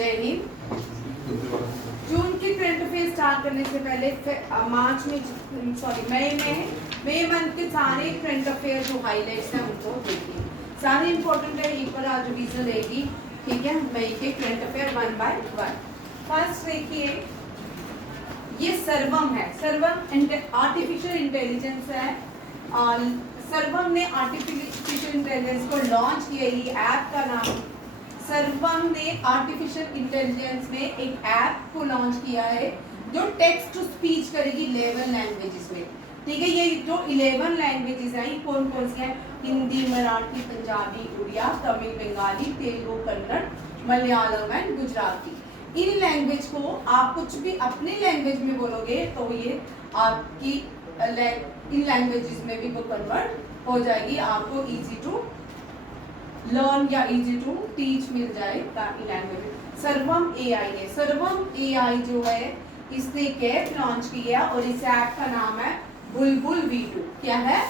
जय हिंद। जून की current affair start करने से पहले मार्च में मई मंथ के सारे करंट अफेयर जो हाईलाइट्स हैं उनको देखिए, सारे इंपॉर्टेंट है। एक बार आज रिवीजन रहेगी, ठीक है। मई के करंट अफेयर 1 by 1। फर्स्ट देखिए, ये सर्वम है। सर्वम आर्टिफिशियल इंटेलिजेंस है। सर्वम ने आर्टिफिशियल इंटेलिजेंस को लॉन्च किया। ये ऐप का नाम, सर्वम ने आर्टिफिशियल इंटेलिजेंस में एक ऐप को लॉन्च किया है जो टेक्स्ट टू स्पीच करेगी 11 लैंग्वेजेस में, ठीक है। ये जो 11 लैंग्वेजेस हैं, कौन कौन सी हैं? हिंदी, मराठी, पंजाबी, उड़िया, तमिल, बंगाली, तेलुगु, कन्नड़, मलयालम एंड गुजराती। इन लैंग्वेज को आप कुछ भी अपनी लैंग्वेज में बोलोगे तो ये आपकी इन लैंग्वेजेस में भी वो कन्वर्ट हो जाएगी। आपको इजी टू लर्न या इजी टू टीच मिल जाएगा लैंग्वेज। सर्वम एआई है। सर्वम एआई जो है, इसने एक ऐप लॉन्च किया और इस ऐप का नाम है बुलबुल V2। क्या है?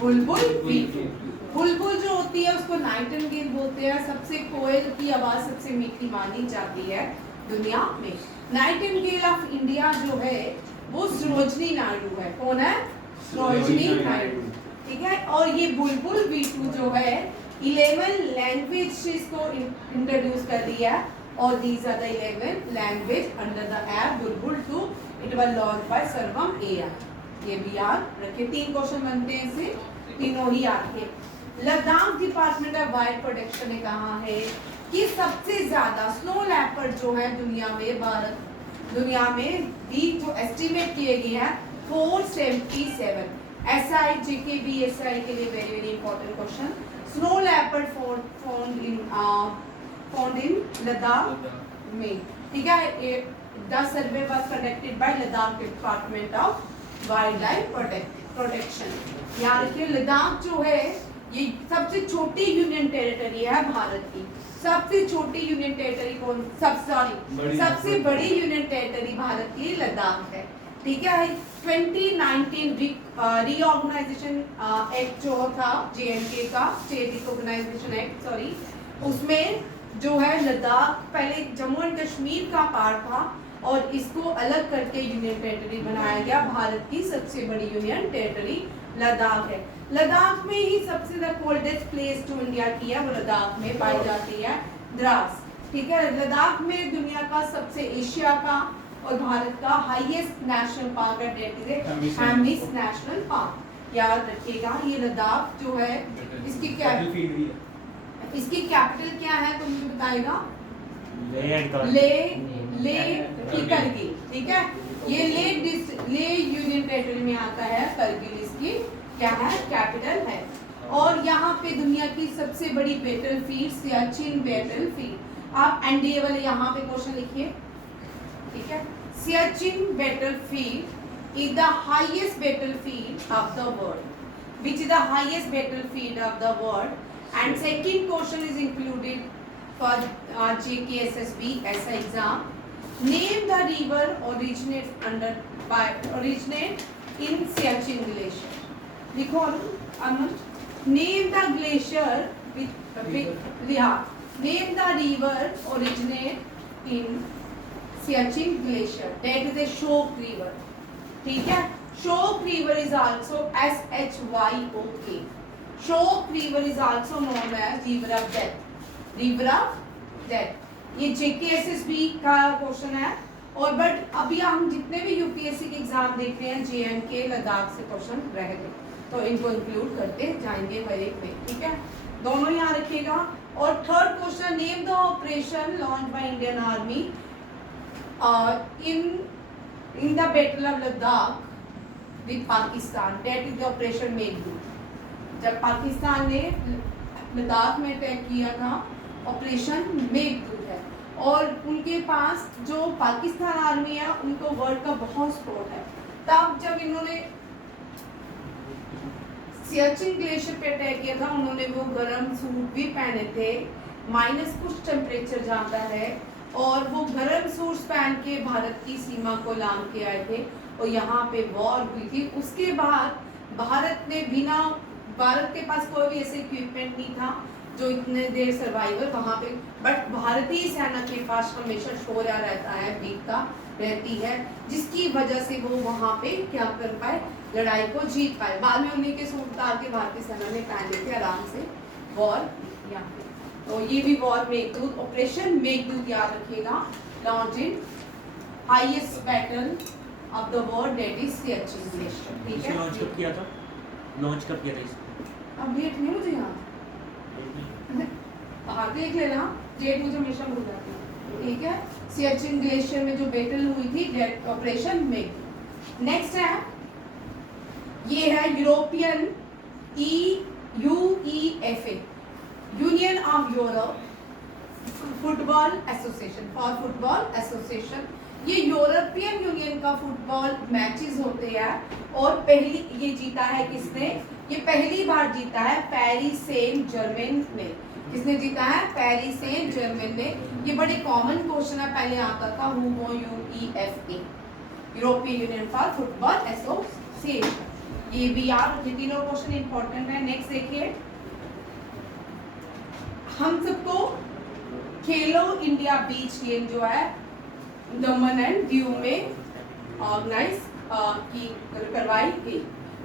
बुलबुल V2। बुलबुल जो होती है उसको नाइटिंगेल बोलते हैं। सबसे कोयल की आवाज सबसे मीठी मानी जाती है दुनिया में। नाइटिंगेल ऑफ इंडिया जो है वो सरोजनी नायडू है। कौन है? सरोजनी नायडू, ठीक है। और ये बुलबुल V2 जो है 11 लैंग्वेज को इंट्रोड्यूस कर दिया और these are the 11 language under the app Bulbul 2। It was launched by Sarvam AI. ये भी याद रखिए। 3 क्वेश्चन बनते हैं इससे, तीनों ही याद है। Ladakh department of wild protection ने कहा है कि सबसे ज्यादा स्नो लेपर्ड जो है दुनिया में भी जो एस्टिमेट किए गए हैं 477। SI GKB SI के लिए very very important question. Snow leopard found in Ladakh में, ठीक है। The survey was conducted by Ladakh department of wild life protection. याद रखिए, लद्दाख जो है ये सबसे छोटी यूनियन टेरिटरी है भारत की। सबसे छोटी यूनियन टेरिटरी सबसे बड़ी यूनियन टेरिटरी भारत की लद्दाख है, ठीक है। 2019 रीऑर्गेनाइजेशन एक्ट जो था JNK का, स्टेट रिकॉग्नाइजेशन एक्ट, सॉरी, उसमें जो है लद्दाख पहले जम्मू एंड कश्मीर का पार्ट था और इसको अलग करके यूनियन टेरिटरी बनाया गया। भारत की सबसे बड़ी यूनियन टेरिटरी लद्दाख है। लद्दाख में ही सबसे the coldest place to India की है वो लद्दाख में पाई जाती है द्रास, ठीक है। लद्दाख में दुनिया का सबसे एशिया का और भारत का हाईएस्ट नेशनल पार्क है, that is Hemis national park. याद रखिएगा, ये लद्दाख जो है इसकी कैपिटल क्या है तो मुझे बताएगा? ले करगिल, ठीक है। ये ले यूनियन टेरिटरी में आता है। करगिल इसकी क्या है? कैपिटल है। और यहाँ पे दुनिया की सबसे बड़ी बैटलफील्ड सियाचिन बैटलफील्ड। आप एनडीए वाले यहाँ पे क्वेश्चन लिखिए, ठीक है। Siachen battlefield is the highest battlefield of the world, which is the highest battlefield of the world. And second question is included for JKSSB SI exam. Name the river originate in Siachen glacier. लिखो अमन। Name the glacier Name the river originate in Siachen glacier. That is a Shok river, ठीक है। Shok river is also SHYOK. Shok river is also known as river of death. River of death. ये JKSSB का question है। और but अभी हम जितने भी यूपीएससी के एग्जाम देख रहे हैं JNK लद्दाख से क्वेश्चन रह गए तो इनको इंक्लूड करते जाएंगे हर एक में, ठीक है। दोनों यहाँ रखिएगा। और third question, name the operation launch by Indian army in the battle of Ladakh with Pakistan. That is the operation Meghdoot. जब पाकिस्तान ने लद्दाख में अटैक किया था, ऑपरेशन मेघदूत है। और उनके पास जो पाकिस्तान आर्मी है उनको वर्ल्ड का बहुत सपोर्ट है। तब जब इन्होंने सियाचिन ग्लेशियर पे अटैक किया था, उन्होंने वो गर्म सूट भी पहने थे। माइनस कुछ टेम्परेचर जाता है और वो गर्म सूट्स पहन के भारत की सीमा को लांघ के आए थे और यहाँ पे वॉर हुई थी। उसके बाद भारत के पास कोई भी ऐसे इक्विपमेंट नहीं था जो इतने देर सर्वाइवल वहाँ पे, बट भारतीय सेना के पास हमेशा शौर्य रहता है, वीरता रहती है, जिसकी वजह से वो वहाँ पे क्या कर पाए, लड़ाई को जीत पाए। बाद में उन्हीं के सूट उतार के भारतीय सेना ने पहन लेते आराम से वॉर यहाँ पे। तो ये भी वॉर मेघदूत, ऑपरेशन मेघदूत याद रखिएगा, launch in highest battle of the war, that is Siachen glacier. ठीक है, लॉन्च कब किया था? लॉन्च कब किया था इसको? अब डेट नहीं मुझे यहाँ बाहर देख लेना, डेट मुझे हमेशा भूल जाती है। ठीक है, सियाचिन ग्लेशियर में जो बैटल हुई थी, डेट ऑपरेशन मेघदूत। नेक्स्ट है, ये है European UEFA, union of Europe football association, for football association. ये यूरोपियन यूनियन का फुटबॉल मैचेस होते हैं और पहली ये जीता है किसने, ये पहली बार जीता है पेरिस सेंट जर्मेन में। किसने जीता है? पेरिस सेंट जर्मेन ने। ये बड़े कॉमन क्वेश्चन है, पहले आता था हु वो UEFA, European union for football association. ये भी याद रखिए, तीनों क्वेश्चन इंपॉर्टेंट है। नेक्स्ट देखिए, हम सबको खेलो इंडिया बीच गेम जो है दमन एंड दीव में ऑर्गेनाइज करवाई गई।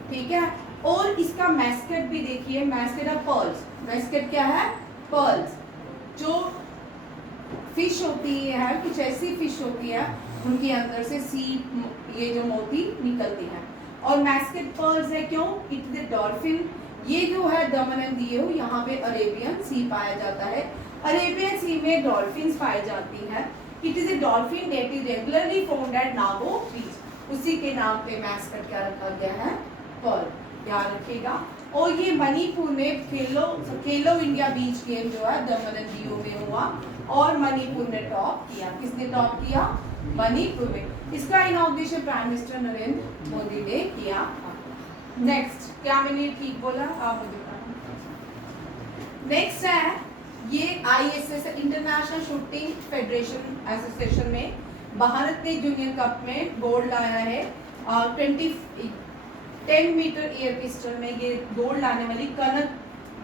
ठीक है, और इसका मैस्कट भी देखिए, मैस्कट है पर्ल्स। मैस्कट क्या है? पर्ल्स। जो फिश होती है, कुछ ऐसी फिश होती है उनके अंदर से ये जो मोती निकलती है, और मैस्कट पर्ल्स है। क्यों? It is dolphin. ये जो है दमन एंड दीव, यहाँ पे अरेबियन सी पाया जाता है। अरेबियन सी में डॉल्फिन्स पाई जाती हैं। It is a dolphin that is regularly found at Nagoa beach. उसी के नाम पे मैस्कट क्या रखा गया है? पर्ल, याद रखिएगा। और ये मणिपुर में खेलो इंडिया बीच गेम जो है दमन एंड दीव में हुआ, और मणिपुर ने टॉप किया। किसने टॉप किया? मणिपुर में। इसका inauguration prime minister Narendra Modi ने किया। नेक्स्ट, क्या मैंने ठीक बोला? आप मुझे बताओ। नेक्स्ट है, ये ISS international shooting federation association में भारत ने जूनियर कप में गोल्ड लाया है। 10 मीटर एयर पिस्टल में ये गोल्ड लाने वाली कनक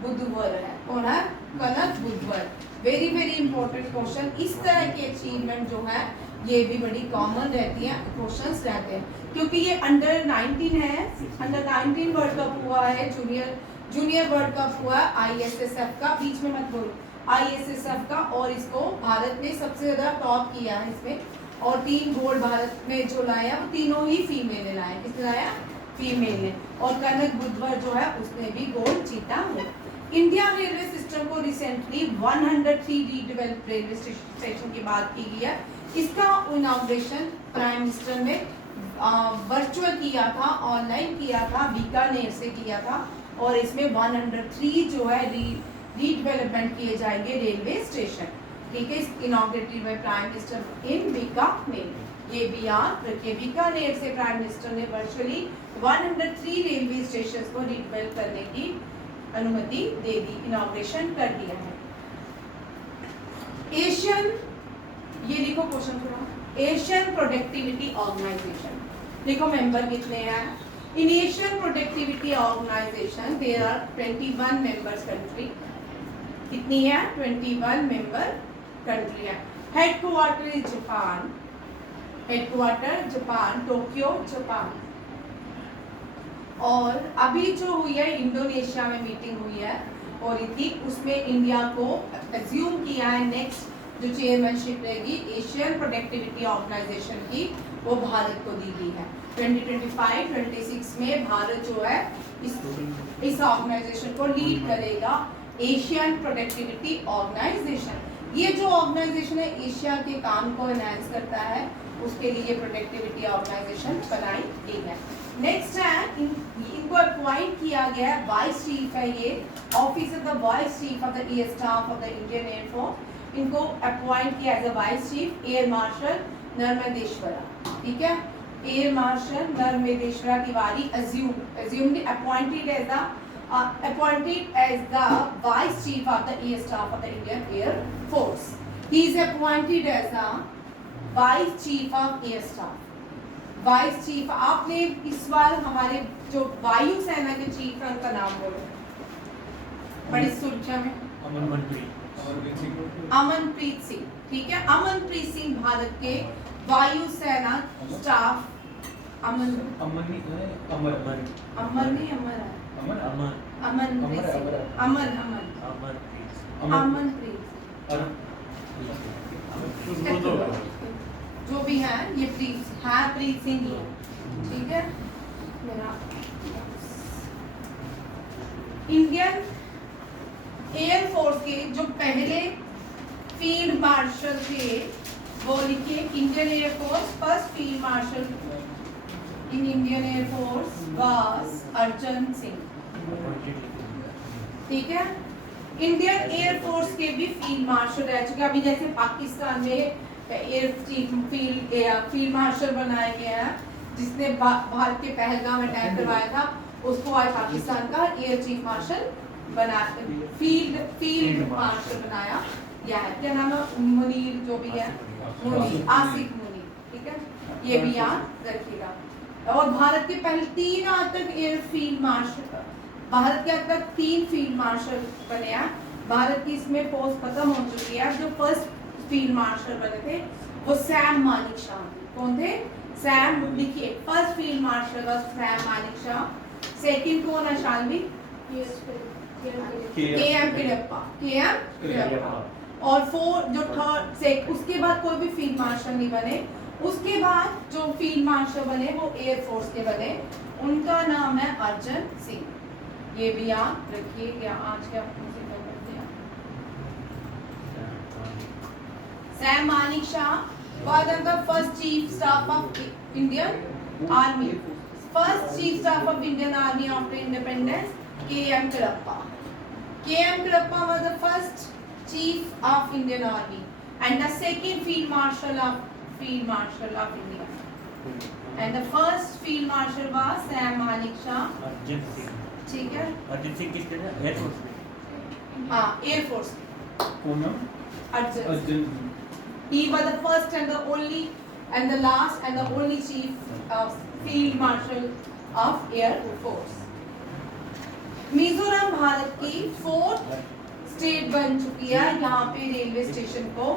बुद्धवर है। कौन है? Kanak Budhwar. Very very important question. इस तरह की अचीवमेंट जो है ये भी बड़ी कॉमन रहती है, क्वेश्चंस रहते हैं, क्योंकि ये अंडर 19 है। अंडर 19 वर्ल्ड कप हुआ है, जूनियर वर्ल्ड कप हुआ है ISSF का, बीच में मत बोलो, ISSF का। और इसको भारत ने सबसे ज्यादा टॉप किया है इसमें, और 3 गोल्ड भारत में जो लाया वो तीनों ही फीमेल ने लाया। किसने लाया? फीमेल ने। और कनक बुद्धवर जो है उसने भी गोल्ड जीता है। इंडिया रेलवे सिस्टम को रिसेंटली 103 रीडेवलप रेलवे स्टेशन की बात की गई है। इसका इनॉग्रेशन प्राइम मिनिस्टर ने वर्चुअल किया था, ऑनलाइन किया था, बीकानेर से किया था, और इसमें 103 जो है रीडेवलपमेंट किए जाएंगे रेलवे स्टेशन। ठीक है, inaugurated by prime minister in Bikaner. ये भी याद रखिए, बीकानेर से प्राइम मिनिस्टर ने वर्चुअली 103 रेलवे स्टेशन को रीडेवलप करने की अनुमति दे दी, इनॉग्रेशन कर दिया है। एशियन, ये लिखो क्वेश्चन थोड़ा, एशियन प्रोडक्टिविटी ऑर्गेनाइजेशन, देखो मेंबर कितने हैं। In Asian productivity organisation there are 21 members country. कितनी है? 21 मेंबर कंट्री है। Headquarter is Japan, headquarter Japan, Tokyo Japan. और अभी जो हुई है इंडोनेशिया में मीटिंग हुई है और थी, उसमें इंडिया को अज्यूम किया है नेक्स्ट जो चेयरमैनशिप रहेगी एशियन प्रोडक्टिविटी ऑर्गेनाइजेशन की, वो भारत को दी गई है। 2025-26 में भारत जो है इस ऑर्गेनाइजेशन को लीड करेगा, एशियन प्रोडक्टिविटी ऑर्गेनाइजेशन। ये जो ऑर्गेनाइजेशन है एशिया के काम को एनहांस करता है, उसके लिए प्रोडक्टिविटी ऑर्गेनाइजेशन बनाई गई है। नेक्स्ट है, इनको अपॉइंट किया गया है, वाइस चीफ है ये, office of the vice chief of the air staff of the Indian air force. इनको अपॉइंट किया as a vice chief air marshal Narmadeshwar. ठीक है, air marshal Narmadeshwar Tiwari assumed appointed as the vice chief of the air staff of the Indian Air Force. He is appointed as the vice chief of air staff. Vice chief, आपने इस बार हमारे जो वायु सेना के chief हैं उनका नाम बोलो बड़ी सुर्खियों में। अमनप्रीत सिंह, ठीक है। अमनप्रीत सिंह भारत के वायुसेना स्टाफ अमन अमर नहीं अमर अमर अमर नहीं अमर है अमर अमर अमनप्रीत सिंह अमन अमन अमनप्रीत जो भी है ये प्रीत है प्रीत सिंह ही है, ठीक है। मेरा इंडियन एयरफोर्स के जो पहले फील्ड मार्शल थे वो लिखिए। Indian air force first field marshal in Indian air force was Arjan Singh, ठीक है। इंडियन एयरफोर्स के भी फील्ड मार्शल रह चुके हैं। अभी जैसे पाकिस्तान में फील्ड मार्शल बनाए गए हैं जिसने भारत के पहलगाम अटैक करवाया था, उसको आज पाकिस्तान का एयर चीफ मार्शल बना फील्ड मार्शल बनाया गया है। क्या नाम है? मुनीर जो भी है, मुनीर आसिफ मुनीर, ठीक है। ये भी याद रखिएगा। और भारत के पहले 3 आज तक एयर फील्ड मार्शल, भारत के अब तक 3 फील्ड मार्शल बने हैं। भारत की इसमें पोस्ट खत्म हो चुकी है। जो फर्स्ट फील्ड मार्शल बने थे वो सैम मानिक शाह। कौन थे? सैम, लिखिए। First field martial was Sam Manik Shah. Second कौन है शालवी? के.एम. कीरप्पा। और जो थर्ड से उसके बाद कोई भी फील्ड मार्शल नहीं बने। उसके बाद जो फील्ड मार्शल बने वो एयरफोर्स के बने, उनका नाम है अर्जन सिंह। ये भी याद रखिए। आज क्या Sam Manik Shah was the first chief staff of Indian Army. First chief staff of Indian Army after independence, K.M. Tirappa. K.M. Tirappa was the first chief of Indian Army and the second field marshal of India. And the first field marshal was Sam Manik Shah. अर्जन सिंह, ठीक है। अर्जन सिंह किसके थे? Air force में। हाँ, air force. कौन नाम? अर्जन। Arjun He was the first and the only and the last and the only chief field marshal of Air Force. Mizoram Bharat की 4th state बन चुकी है। यहाँ पे रेलवे स्टेशन को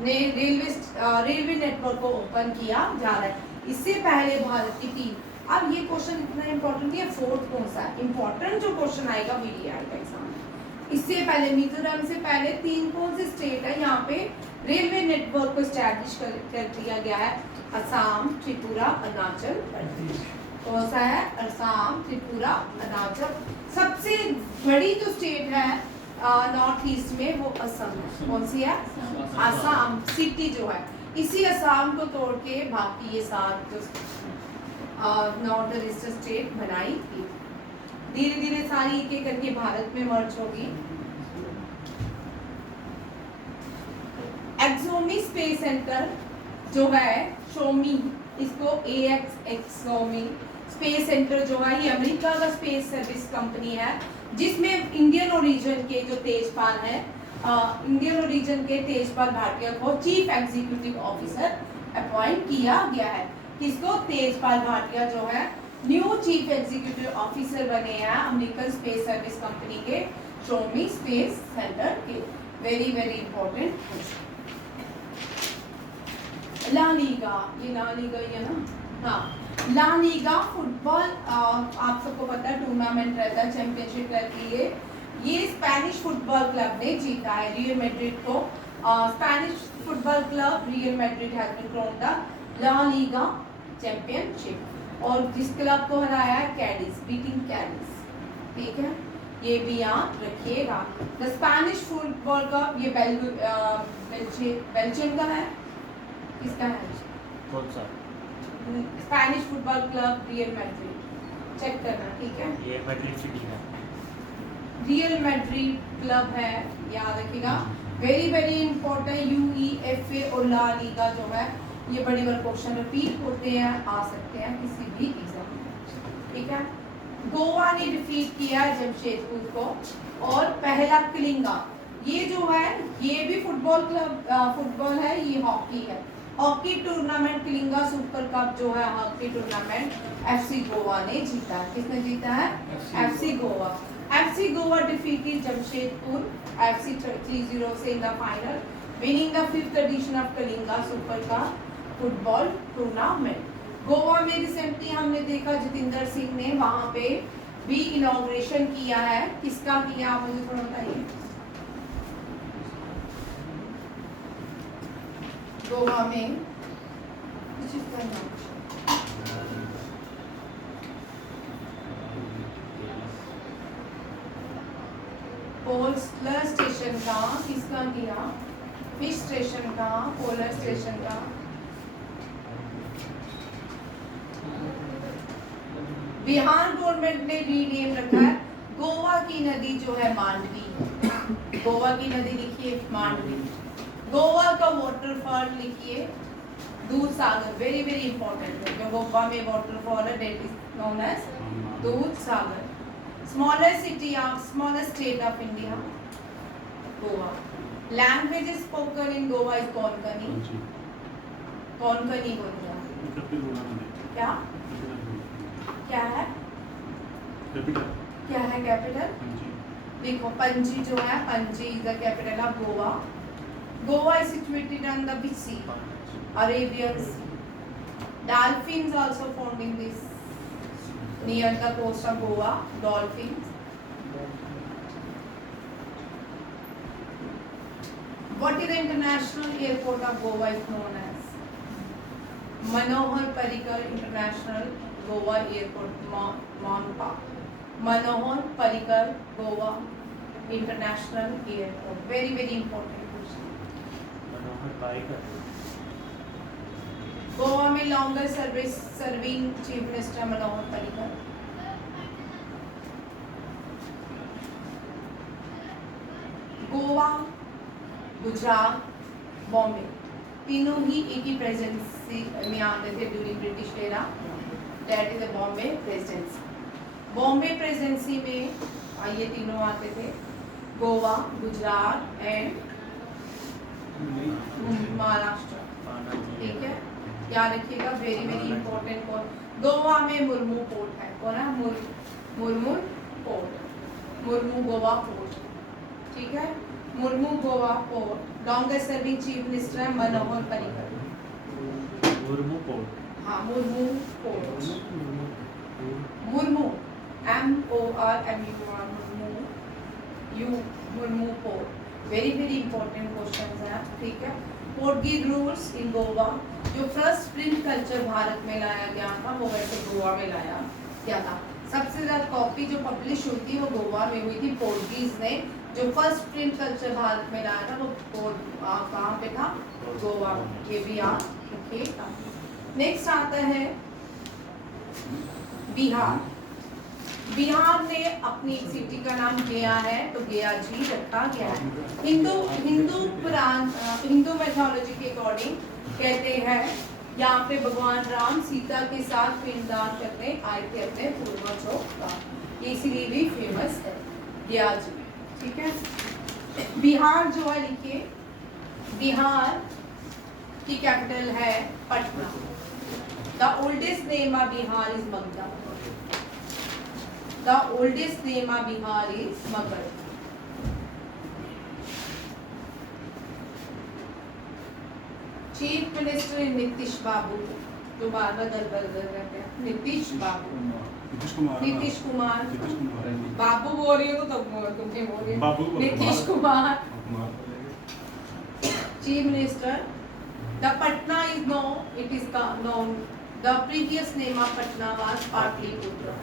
रेलवे नेटवर्क को ओपन किया जा रहा है। इससे पहले भारत की 3। अब ये क्वेश्चन इतना इम्पोर्टेंट नहीं है, 4th कौन सा है। इम्पोर्टेंट जो क्वेश्चन आएगा वो ये आएगा एग्जाम में। इससे पहले मिजोरम से पहले 3 कौन से स्टेट है यहाँ पे रेलवे नेटवर्क को स्टैब्लिश कर दिया गया है? असम, त्रिपुरा, अरुणाचल प्रदेश। कौन सा है? असम, त्रिपुरा, अरुणाचल। सबसे बड़ी जो स्टेट है नॉर्थ ईस्ट में वो असम है। कौन सी है? असम सिटी जो है। इसी असम को तोड़ के बाकी ये 7 जो नॉर्थ ईस्ट स्टेट बनाई थी। धीरे धीरे सारी एक एक करके भारत में मर्ज होगी। एक्सोमी स्पेस सेंटर जो है शोमी, इसको एक्सोमी स्पेस सेंटर जो है ये अमेरिका का स्पेस सर्विस कंपनी है जिसमें इंडियन ओरिजिन के जो तेजपाल है इंडियन ओरिजिन के तेजपाल भाटिया को चीफ एग्जीक्यूटिव ऑफिसर अपॉइंट किया गया है। किसको? तेजपाल भाटिया जो है न्यू चीफ एग्जीक्यूटिव ऑफिसर बने हैं अमेरिकन स्पेस सर्विस कंपनी के शोमी स्पेस सेंटर के। Very very important. La Liga, ये ला लीगा ये ना, हाँ, ला लीगा फुटबॉल आप सबको पता है टूर्नामेंट रहता है, चैंपियनशिप रहती है। ये स्पेनिश फुटबॉल क्लब ने जीता है रियल मैड्रिड को। Spanish football club Real Madrid has been crowned the La Liga championship. और जिस क्लब को हराया है कैडिस, बीटिंग कैडिस, ठीक है। ये भी याद रखिएगा। द स्पेनिश फुटबॉल कप ये बेल्जियम का है। किसका है? कौन सा? Spanish football club Real Madrid, check करना, ठीक है। ये मैड्रिड सिटी है। रियल मैड्रिड क्लब है, याद रखिएगा। Very very important. UEFA और ला लीगा जो है ये बड़ी बार क्वेश्चन रिपीट होते हैं, आ सकते हैं किसी भी एग्जाम में, ठीक है। गोवा ने डिफीट किया जमशेदपुर को। और पहला कलिंगा ये जो है ये भी फुटबॉल क्लब फुटबॉल है, ये हॉकी है। Hockey tournament Kalinga super cup जो है हॉकी टूर्नामेंट FC गोवा ने जीता है। किसने जीता है? FC Goa. FC Goa defeated Jamshedpur FC 3-0 से in the final, winning the 5th edition of Kalinga Super Cup football tournament. Goa में रिसेंटली हमने देखा जितेंद्र सिंह ने वहां पे भी इनॉग्रेशन किया है। किसका किया आप मुझे थोड़ा बताइए। गोवा में पोलर स्टेशन का किसका किया, फिश स्टेशन का, पोलर स्टेशन का, बिहार गवर्नमेंट ने रीनेम रखा है। गोवा की नदी जो है मांडवी, गोवा की नदी लिखिए मांडवी। गोवा का वाटरफॉल लिखिए दूध सागर, वेरी वेरी इंपॉर्टेंट है। जो गोवा में वाटरफॉल है that is known as Dudhsagar. Smallest city of smallest state of India Goa. Languages spoken in Goa is Konkani. Konkani बोलते हैं। क्या क्या है क्या है कैपिटल? देखो पंजी जो है, Panaji is the capital of Goa. Goa is situated on the beach sea, Arabian sea. Dolphins also found in this near the coast of Goa. Dolphins. What is the international airport of Gowa is known as? Manohar Parrikar International Goa Airport, Mampa. Manohar Parrikar Goa International Airport. Very very important question. मनोहर पारिकर। गोवा में longer serving chief minister Manohar Parrikar. Goa, Gujarat, Bombay तीनों ही एक ही presidency में आते थे during British era. That is the Bombay presidency. Bombay presidency में ये तीनों आते थे, गोवा, गुजरात एंड महाराष्ट्र। ठीक है, याद रखिएगा, very very important port. Goa में मुर्मू पोर्ट है, कौन है? Murmu port, Murmu Goa port. ठीक है, Murmu Goa port. Longest serving chief minister है मनोहर पर्रिकर। मुर्मू पोर्ट। हाँ, Murmu port. Murmu MORMU Murmu port. Very very important question है। ठीक है, पोर्टुगीज रूल्स इन गोवा। जो फर्स्ट प्रिंट कल्चर भारत में लाया गया था वो वैसे गोवा में लाया गया था। सबसे ज्यादा कॉपी जो पब्लिश हुई थी वो गोवा में हुई थी। पोर्टुगीज ने जो फर्स्ट प्रिंट कल्चर भारत में लाया था वो कहाँ पे था? गोवा में। ये भी आप रखिएगा। नेक्स्ट आता है बिहार। बिहार ने अपनी एक सिटी का नाम गया है, तो गया जी रखा गया है। हिंदू मैथोलॉजी के अकॉर्डिंग कहते हैं यहाँ पे भगवान राम सीता के साथ पिंडदान करने आए थे अपने पूर्वजों का, इसलिए भी फेमस है गया जी। ठीक है, बिहार जो है लिखिए, बिहार की कैपिटल है Patna. The oldest name of Bihar is Magadh. The oldest name of Bihar is Magad. Chief Minister is Nitish Babu. जो बार बार गड़बड़ करते हैं, नीतीश बाबू। नीतीश कुमार। बाबू बोल रही हो तो तुम क्या बोल रही हो? Nitish Kumar. Chief Minister. The Patna is known. It is known. The previous name of Patna was Patliputra.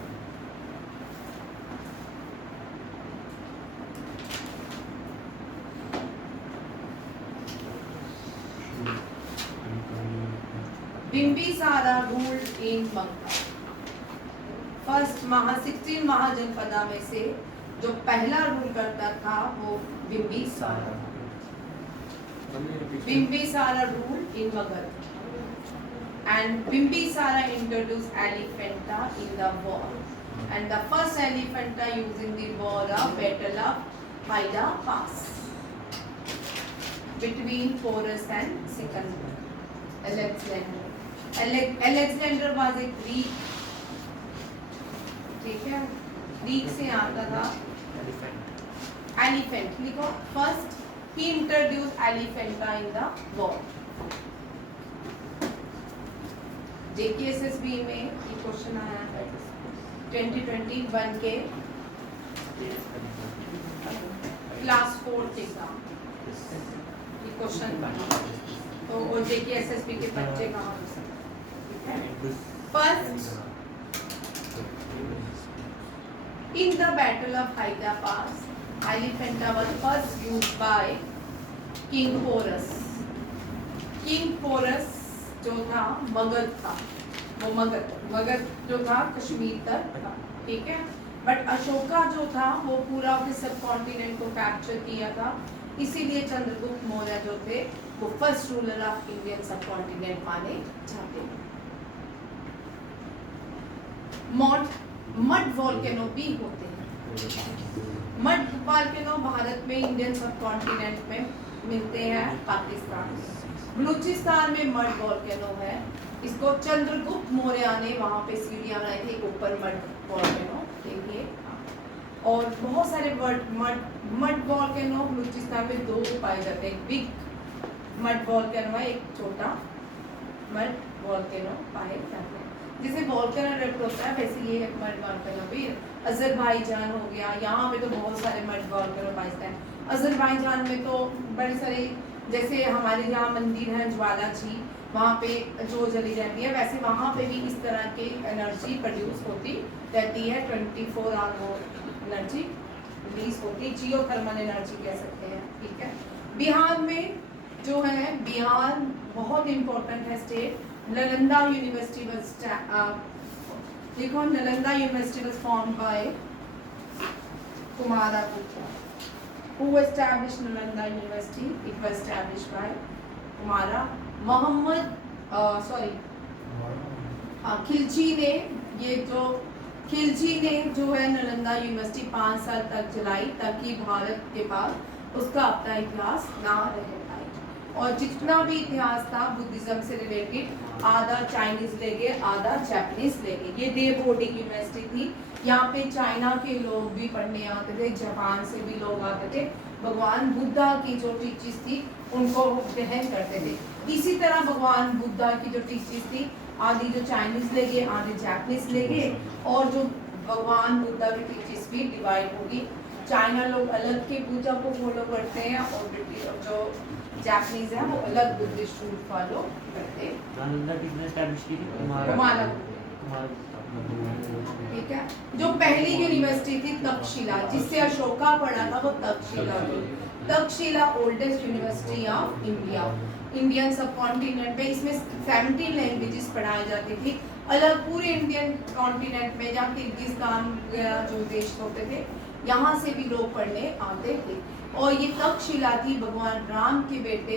Bimbisara ruled in Bengal. First 16 mahajanapada में से जो पहला रूल करता था वो Bimbisara. Bimbisara ruled in Magadha and Bimbisara introduced elephants in the war and the first elephants used in the war of battle of Hydaspes between Porus and Sikandar. Alexander was a Greek। ठीक है, Greek से आता था एलिफेंट एलिफेंट लिखो first he introduce Elephanta in the world. JKSSB में ये question आया है 2021 के क्लास 4 एग्जाम ये क्वेश्चन बना तो वो जेकेएसएसबी के बच्चे कहाँ हो सकते हैं। First in the battle of Haida Pass Elephanta was first used by King Porus। King Porus जो था मगध था, वो मगध जो था कश्मीर तक था, ठीक है। बट अशोका जो था वो पूरा सब कॉन्टिनेंट को कैप्चर किया था, इसीलिए चंद्रगुप्त मौर्य जो थे वो फर्स्ट रूलर ऑफ इंडियन सब कॉन्टिनेंट माने जाते हैं। मड वॉल्केनो भी होते हैं। मड वॉल्केनो भारत में इंडियन सब कॉन्टिनेंट में मिलते हैं, पाकिस्तान में बलूचिस्तान में मड वॉल्केनो है। इसको चंद्रगुप्त मौर्य ने वहां पे सीढ़ियां बनाई थी ऊपर मड वॉल्केनो, देखिए। और बहुत सारे मड वॉल्केनो बलूचिस्तान में दो पाए जाते हैं, एक बिग मड वॉल्केनो है, एक छोटा मड वॉल्केनो पाए जाते हैं। जैसे वॉल्केनो इरप्ट होता है वैसे ये मड वॉल्केनो भी अजरबैजान हो गया, यहाँ पे तो बहुत सारे मड वॉल्केनो पाए जाते हैं। अजरबैजान में तो बड़े सारे, जैसे हमारे यहाँ मंदिर है ज्वाला जी, वहाँ पे जो जली जाती है, वैसे वहाँ पे भी इस तरह की एनर्जी प्रोड्यूस होती रहती है। 24 आवर वो एनर्जी रिलीज होती है, जियोथर्मल एनर्जी कह सकते हैं, ठीक है। बिहार में जो है, बिहार बहुत इम्पोर्टेंट है स्टेट। नालंदा यूनिवर्सिटी वाज देखो Nalanda university was formed by Kumaragupta. Who established Nalanda University? It was established by Kumara Khilji ने, ये जो खिलजी ने जो है नालंदा यूनिवर्सिटी 5 साल तक चलाई ताकि भारत के पास उसका अपना इतिहास ना रह पाए। और जितना भी इतिहास था बुद्धिज्म से रिलेटेड, आधा चाइनीज ले गए, आधा जापानीज ले गए। ये देवकोटिक यूनिवर्सिटी थी, यहाँ पे चाइना के लोग भी पढ़ने आते थे, जापान से भी लोग आते थे। भगवान बुद्धा की जो टीचिंग थी उनको ग्रहण करते थे। इसी तरह भगवान बुद्धा की जो टीचिंग थी, आधी जो चाइनीज ले गए, आधे जापानीज ले गए, और जो भगवान बुद्धा की टीचिंग भी डिवाइड होगी। चाइना लोग अलग के पूजा को फॉलो करते हैं और ब्रिटिश जो जापानीज है वो अलग बुद्धिस्ट रूट फॉलो करते हैं। नालंदा किसने एस्टैब्लिश की थी? कुमारगुप्ता, ठीक है। जो पहली यूनिवर्सिटी थी तक्षशिला, जिससे अशोका पढ़ा था, वो तक्षशिला थी। Takshashila oldest university of India, Indian सब कॉन्टिनेंट में। इसमें 17 लैंग्वेजेस पढ़ाई जाती थी अलग पूरे इंडियन कॉन्टिनेंट में। जहाँ किर्गिस्तान वगैरह जो देश होते थे, यहाँ से भी लोग पढ़ने आते थे। और ये तक्षशिला थी भगवान राम के बेटे,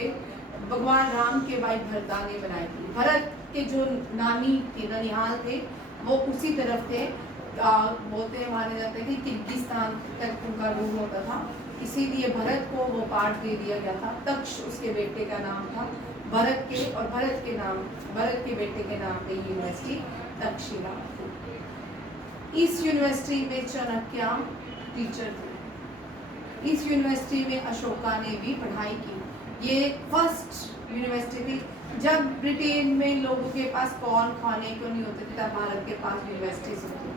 भगवान राम के भाई भरता ने बनाई थी। भरत के जो नानी थे, ननिहाल थे, वो उसी तरफ थे। बोलते माने जाते थे किर्गिस्तान तक उनका रूल होता था, इसीलिए भरत को वो पार्ट दे दिया गया था। तक्ष उसके बेटे का नाम था भरत के, और भरत के बेटे के नाम पे यूनिवर्सिटी तक्षशिला थी। इस यूनिवर्सिटी में चाणक्य टीचर थे। इस यूनिवर्सिटी में अशोका ने भी पढ़ाई की। ये फर्स्ट यूनिवर्सिटी थी। जब ब्रिटेन में लोगों के पास कॉर्न खाने को नहीं होते थे, तब भारत के पास यूनिवर्सिटीज होती।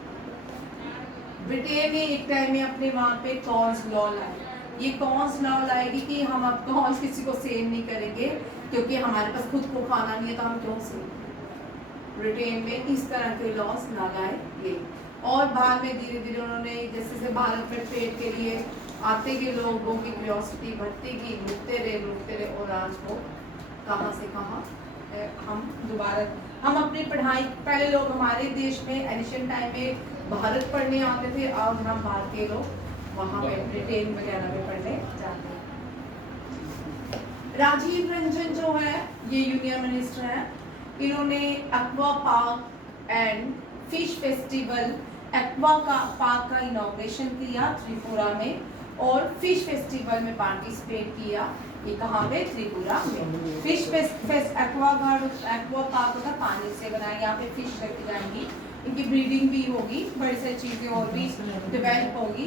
ब्रिटेन ने एक टाइम में अपने वहाँ पे कॉर्न्स लॉ लाए। ये कॉर्न्स लॉ लाएगी कि हम अब कॉर्न्स किसी को सेल नहीं करेंगे, क्योंकि हमारे पास खुद को खाना नहीं है, तो हम क्यों सेल। ब्रिटेन में इस तरह के लॉस लगाए गए। और बाद में धीरे धीरे उन्होंने जैसे भारत में ट्रेड के लिए आते के लोगों की क्यूरियोसिटी बढ़ती गई, लुटते रहे, और आज वो कहाँ से कहाँ हम अपनी पढ़ाई, पहले लोग हमारे देश में एशियन टाइम में भारत पढ़ने आते थे, अब हम भारतीय लोग वहाँ पे ब्रिटेन वगैरह में पढ़ने जाते हैं। राजीव रंजन जो है ये यूनियन मिनिस्टर है। इन्होंने aqua park and fish festival, aqua का पार्क का इनॉग्रेशन किया त्रिपुरा में, और फिश फेस्टिवल में पार्टिसिपेट किया। ये कहाँ पे? त्रिपुरा में। फिश फेस्ट एक्वा पार्क होता पानी से बनाया, यहाँ पे फिश रखी जाएंगी, इनकी ब्रीडिंग भी होगी, बड़ी सारी चीजें और भी डेवलप होगी।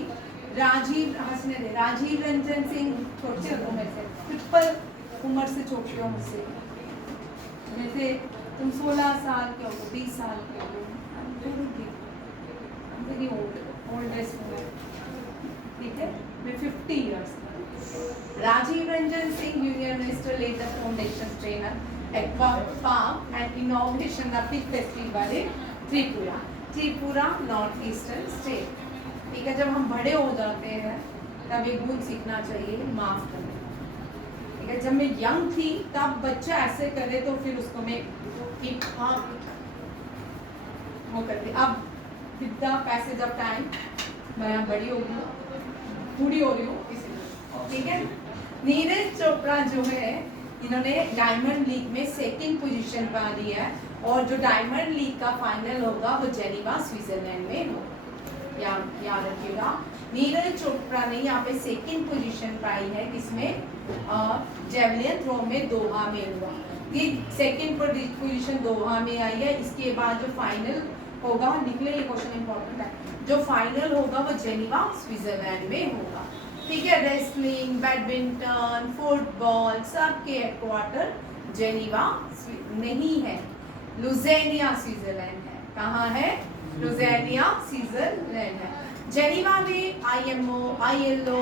राजीव रंजन सिंह छोटे हो मेरे से, ट्रिपल उम्र से छोटे हो मुझसे। जैसे तुम 16 साल के हो, 20 साल के हो, वेरी ओल्डेस्ट वुमन, ठीक है। मैं 50 years. Rajiv Ranjan Singh union minister laid the foundation trainer at farm and inauguration the pig festival in Tripura north eastern state, ठीक है। जब हम बड़े हो जाते हैं तब ये गुण सीखना चाहिए, माफ करना, ठीक है। जब मैं यंग थी तब बच्चा ऐसे करे तो फिर उसको मैं वो करती। अब with the passage of time मैं बड़ी हो गई, बूढ़ी हो रही हूँ, इसलिए, ठीक है। नीरज चोपड़ा जो है, इन्होंने डायमंड लीग में सेकंड पोजीशन पा लिया है, और जो डायमंड लीग का फाइनल होगा वो जेनीवा स्विट्जरलैंड में होगा, याद रखिएगा। नीरज चोपड़ा ने यहाँ पे सेकंड पोजीशन पाई है, किसमें? जेवलिन थ्रो में दोहा में हुआ। ये सेकंड पोजीशन दोहा में आई है। इसके बाद जो फाइनल होगा, निकले ये क्वेश्चन इंपॉर्टेंट है, जो फाइनल होगा वो जेनीवा स्विट्जरलैंड में होगा, ठीक है। रेसलिंग, बैडमिंटन, फुटबॉल सबके हेडक्वार्टर जेनीवा नहीं है, लुज़ेनिया स्विट्जरलैंड है। कहाँ है? लुज़ेनिया स्विट्जरलैंड है। जेनीवा में IMO, ILO,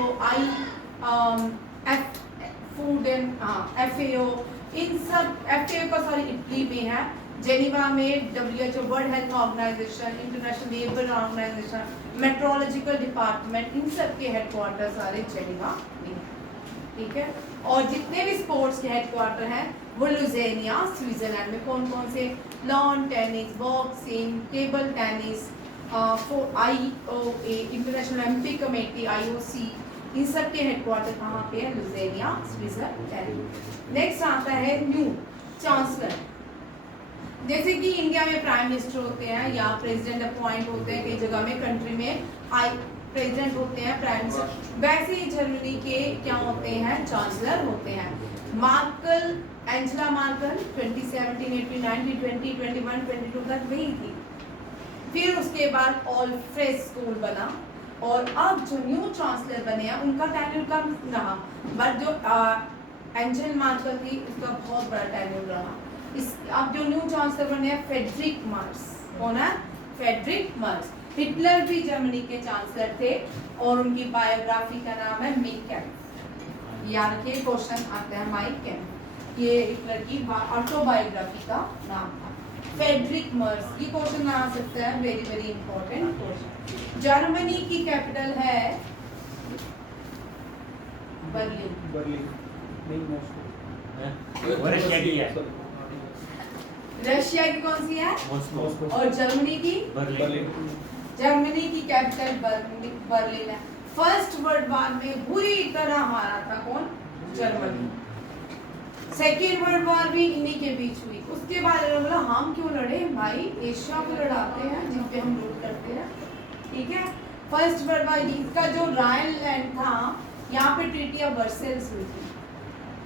food and FAO, इन सब, FAO का सॉरी इटली में है। जेनीवा में WHO world health organisation, international labour organisation, meteorological department, इन सब के हेडक्वार्टर सारे जेनीवा में हैं, ठीक है। और जितने भी स्पोर्ट्स के हेडक्वार्टर हैं वो लुज़ेनिया स्विट्जरलैंड में। कौन कौन से? Lawn tennis, boxing, table tennis, IOA international Olympic committee, IOC, इन सब के हेडक्वार्टर कहाँ पे है? लुज़ेनिया स्विट्जरलैंड। नेक्स्ट आता है न्यू चांसलर। जैसे कि इंडिया में प्राइम मिनिस्टर होते हैं या प्रेसिडेंट अपॉइंट होते हैं, कई जगह में कंट्री में प्रेसिडेंट होते हैं, प्राइम मिनिस्टर, वैसे ही जर्मनी के क्या होते हैं? चांसलर होते हैं। मार्कल, एंजेला मार्कल 2017, 18, 19, 20, 21, 22 तक वही थी। फिर उसके बाद ऑल्फ्रेड स्कूल बना, और अब जो न्यू चांसलर बने हैं उनका टेन्योर कम रहा, बट जो एंजेला मार्कल थी उसका बहुत बड़ा टेन्योर रहा। अब जो न्यू चांसलर बने हैं फ्रेडरिक मर्स। कौन है? फ्रेडरिक मर्स। हिटलर भी जर्मनी के चांसलर थे, और उनकी बायोग्राफी का नाम है माइन कैम्प। याद रखिए, क्वेश्चन आता है माइन कैम्प, ये हिटलर की ऑटोबायोग्राफी का नाम था। फ्रेडरिक मर्स, ये क्वेश्चन आ सकता है, very very important question. Germany की कैपिटल है बर्लिन। नहीं, मॉस्को। रशिया की है, रशिया की कौन सी है? मॉस्को। और जर्मनी की? बर्लिन। जर्मनी की कैपिटल बर्लिन है। फर्स्ट वर्ल्ड वॉर में बुरी तरह हारा था कौन? जर्मनी। सेकेंड वर्ल्ड वॉर भी इन्हीं के बीच हुई। उसके बाद बोला हम क्यों लड़े भाई, एशिया को लड़ाते हैं जिन पे हम रूल करते हैं, ठीक है। फर्स्ट वर्ल्ड वॉर, इसका जो राइनलैंड था, यहाँ पे ट्रीटी ऑफ वर्सेल्स हुई थी।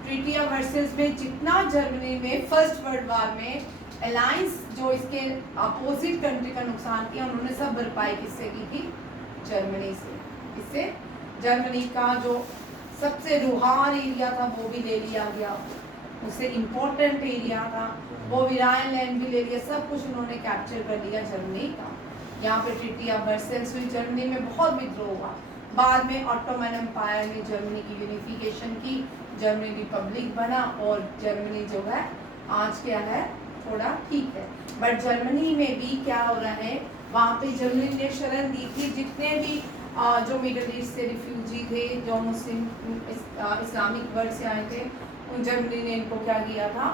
ट्रीटी ऑफ वर्सेल्स में जितना जर्मनी में फर्स्ट वर्ल्ड वॉर में अलायंस जो इसके अपोजिट कंट्री का नुकसान किया, उन्होंने सब भरपाई किससे की थी? जर्मनी से। इससे जर्मनी का जो सबसे रुहार एरिया था वो भी ले लिया गया, उससे इम्पोर्टेंट एरिया था वो भी, राइनलैंड भी ले लिया, सब कुछ उन्होंने कैप्चर कर लिया जर्मनी का। यहाँ पे ट्रीटी ऑफ वर्सेल्स हुई, जर्मनी में बहुत विद्रोह हुआ। बाद में ऑटोमन एम्पायर ने जर्मनी की यूनिफिकेशन की, जर्मनी रिपब्लिक बना, और जर्मनी जो है आज क्या है? थोड़ा ठीक है। बट जर्मनी में भी क्या हो रहा है, वहाँ पे जर्मनी ने शरण दी थी जितने भी जो मिडल ईस्ट से रिफ्यूजी थे, जो मुस्लिम इस्लामिक वर्ल्ड से आए थे, उन जर्मनी ने इनको क्या किया था?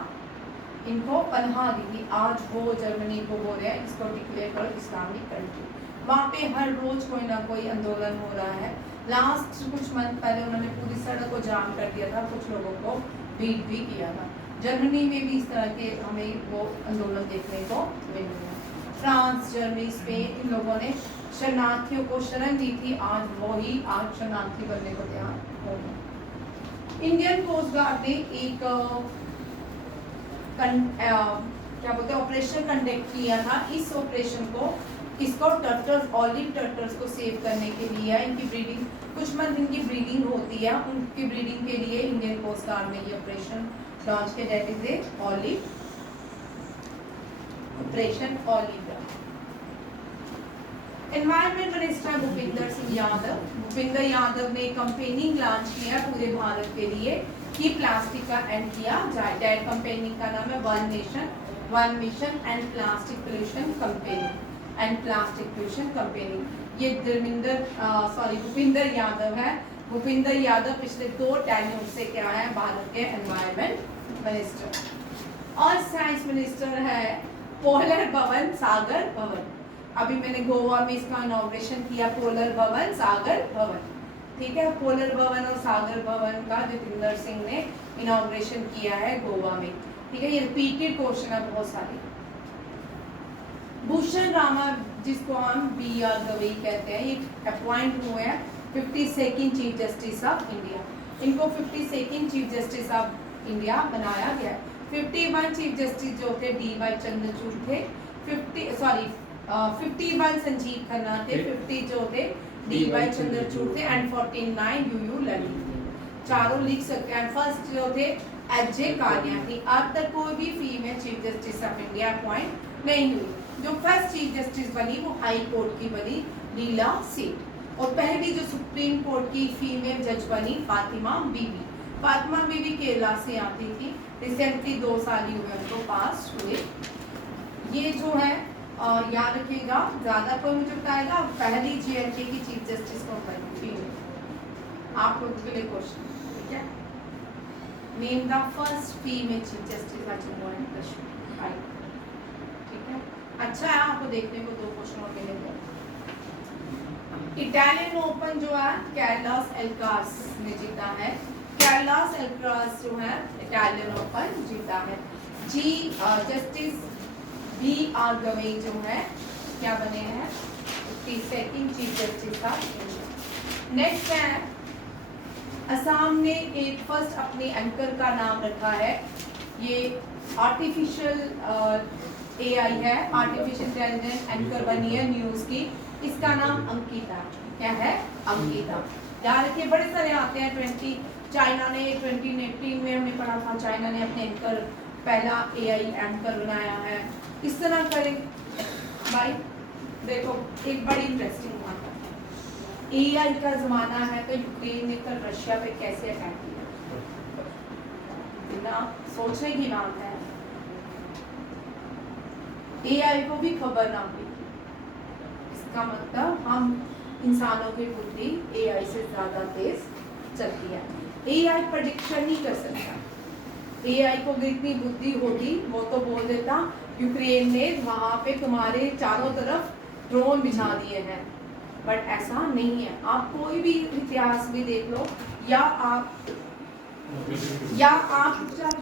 इनको पनाह दी थी। आज वो जर्मनी को बोल रहे हैं इसको डिक्लेयर करो इस्लामिक कंट्री। वहाँ पे हर रोज कोई ना कोई आंदोलन हो रहा है। लास्ट कुछ मंथ पहले उन्होंने पूरी सड़क को जाम कर दिया था, कुछ लोगों को बीट भी किया था। जर्मनी में भी इस तरह के हमें वो आंदोलन देखने को मिल रहे हैं। फ्रांस, जर्मनी, स्पेन, इन लोगों ने शरणार्थियों को शरण दी थी, आज वही आज शरणार्थी बनने को तैयार हो गए। इंडियन कोस्ट गार्ड ने एक क्या बोलते हैं ऑपरेशन कंडक्ट किया था। इस ऑपरेशन को किसको टर्टल्स ऑलिव टर्टल्स को सेव करने के लिए इनकी ब्रीडिंग कुछ मंथ इनकी ब्रीडिंग होती है, उनकी ब्रीडिंग के लिए इंडियन कोस्ट गार्ड ने ये ऑपरेशन लॉन्च किया, that is a olive operation olive. Environment minister Bhupinder Singh Yadav, Bhupinder Yadav ने कंपेनिंग लॉन्च किया पूरे भारत के लिए कि प्लास्टिक का एंड किया जाए। दैट कंपेनिंग का नाम है one nation one mission and plastic pollution campaigning and plastic pollution campaigning. ये भूपिंदर यादव है। भूपिंदर यादव पिछले 2 टेन्यूर से क्या है भारत के एनवायरमेंट मिनिस्टर। और साइंस मिनिस्टर है पोलर भवन सागर भवन। अभी मैंने गोवा में इसका इनॉग्रेशन किया, पोलर भवन सागर भवन, ठीक है। पोलर भवन और सागर भवन का जितेंद्र सिंह ने इनॉग्रेशन किया है गोवा में, ठीक है। ये रिपीटेड क्वेश्चन है बहुत सारे। भूषण रामा जिसको हम BR गवई कहते हैं, ये अपॉइंट हुए हैं 52nd chief justice of India. इनको 52nd chief justice of India बनाया गया। 51 चीफ जस्टिस जो थे DY चंद्रचूड़ थे, 51 संजीव खन्ना थे, 50 जो थे DY चंद्रचूड़ थे एंड 49 UU ललित थे। चारों लिख सकते हैं। फर्स्ट जो थे HJ कालिया थी। अब तक कोई भी female chief justice of India appoint नहीं हुई। जो फर्स्ट चीफ जस्टिस बनी वो हाई कोर्ट की बनी लीला सेठ। और पहली जो सुप्रीम कोर्ट की फीमेल जज बनी फातिमा बीबी। फातिमा बीबी केरला से आती थी, रिसेंटली 2 साल ही हुए उनको पास हुए। ये जो है याद रखिएगा, ज्यादा कोई मुझे बताएगा पहली JNK की चीफ जस्टिस कौन बनी फीमेल। आप लोगों के लिए क्वेश्चन, ठीक है। Name the first female chief justice of Jammu and Kashmir, ठीक है। अच्छा है, आपको देखने को 2 क्वेश्चन और मिलेंगे। इटालियन ओपन जो है कैर्लोस अल्काराज ने जीता है। कैर्लोस अल्काराज जो है इटालियन ओपन जीता है। जस्टिस BR गवई जो है क्या बने हैं 52nd chief justice of India. Next है असम ने एक फर्स्ट अपने एंकर का नाम रखा है। ये आर्टिफिशियल AI है, आर्टिफिशियल इंटेलिजेंस एंकर बनी है न्यूज़ की। इसका नाम अंकिता, क्या है अंकिता। याद रखिए बड़े सारे आते हैं। चाइना ने 2018 में हमने पढ़ा था, चाइना ने अपने एंकर पहला AI एंकर बनाया है। इस तरह करें भाई। देखो एक बड़ी इंटरेस्टिंग बात है, AI का जमाना है तो यूक्रेन ने कल रशिया पे कैसे अटैक किया, बिना सोचने की बात है। AI को भी खबर ना हुई, इसका मतलब हम इंसानों की बुद्धि AI से ज्यादा तेज चलती है। AI प्रेडिक्शन नहीं कर सकता। AI को इतनी बुद्धि होती वो तो बोल देता यूक्रेन ने वहां पे तुम्हारे चारों तरफ ड्रोन बिछा दिए हैं, बट ऐसा नहीं है। आप कोई भी इतिहास भी देख लो या आप